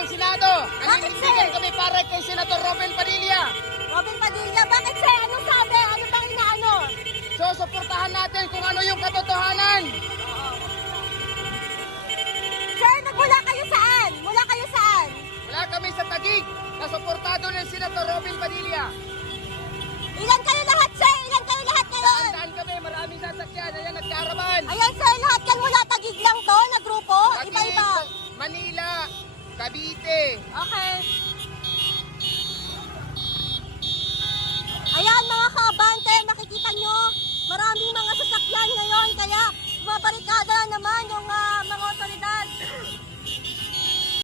ng Senado. Bakit, Nanindigan sir? kami para kay Senator Robin Padilla. Robin Padilla, bakit sir? Anong sabi? Ano bang inaano? So, suportahan natin kung ano yung katotohanan. Sir, nagmula kayo saan? Mula kayo saan? Wala kami sa Taguig na suportado ng Senator Robin Padilla. Ilan kayo lahat, sir? Ilan kayo lahat ngayon? Daan kami, maraming sasakyan. Ayan, nagkaraban. Ayan, sir, lahat yan mula Taguig lang to, na grupo? Iba-iba. Manila, Cavite. Okay. Ayan, mga kaabante, makikita nyo, marami